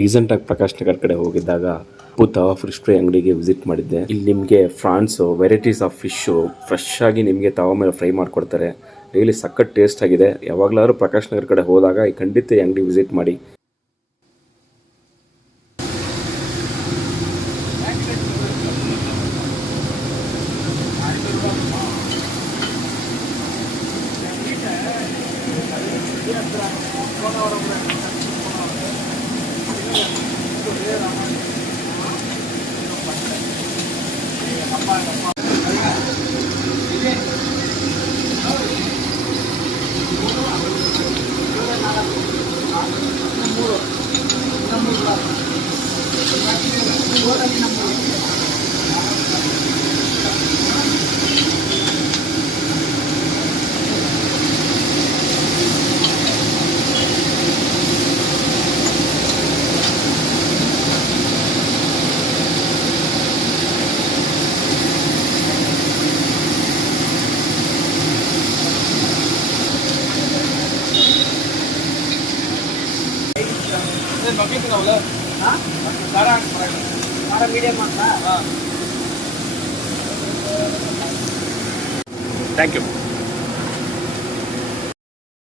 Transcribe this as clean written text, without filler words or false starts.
ರೀಸೆಂಟಾಗಿ ಪ್ರಕಾಶ್ ನಗರ್ ಕಡೆ ಹೋಗಿದ್ದಾಗ ತವಾ ಫಿಶ್ ಫ್ರೈ ಅಂಗಡಿಗೆ ವಿಸಿಟ್ ಮಾಡಿದ್ದೆ. ಇಲ್ಲಿ ನಿಮಗೆ prawns varieties of fish fresh ಆಗಿ ನಿಮಗೆ ತವಾ ಮೇಲೆ ಫ್ರೈ ಮಾಡಿಕೊಡ್ತಾರೆ. ರಿಯಲಿ ಸಖತ್ ಟೇಸ್ಟ್ ಆಗಿದೆ. ಯಾವಾಗಲಾದ್ರೂ ಪ್ರಕಾಶ್ ನಗರ್ ಕಡೆ ಹೋದಾಗ ಖಂಡಿತ ಈ ಅಂಗಡಿ ವಿಸಿಟ್ ಮಾಡಿ. Thank you.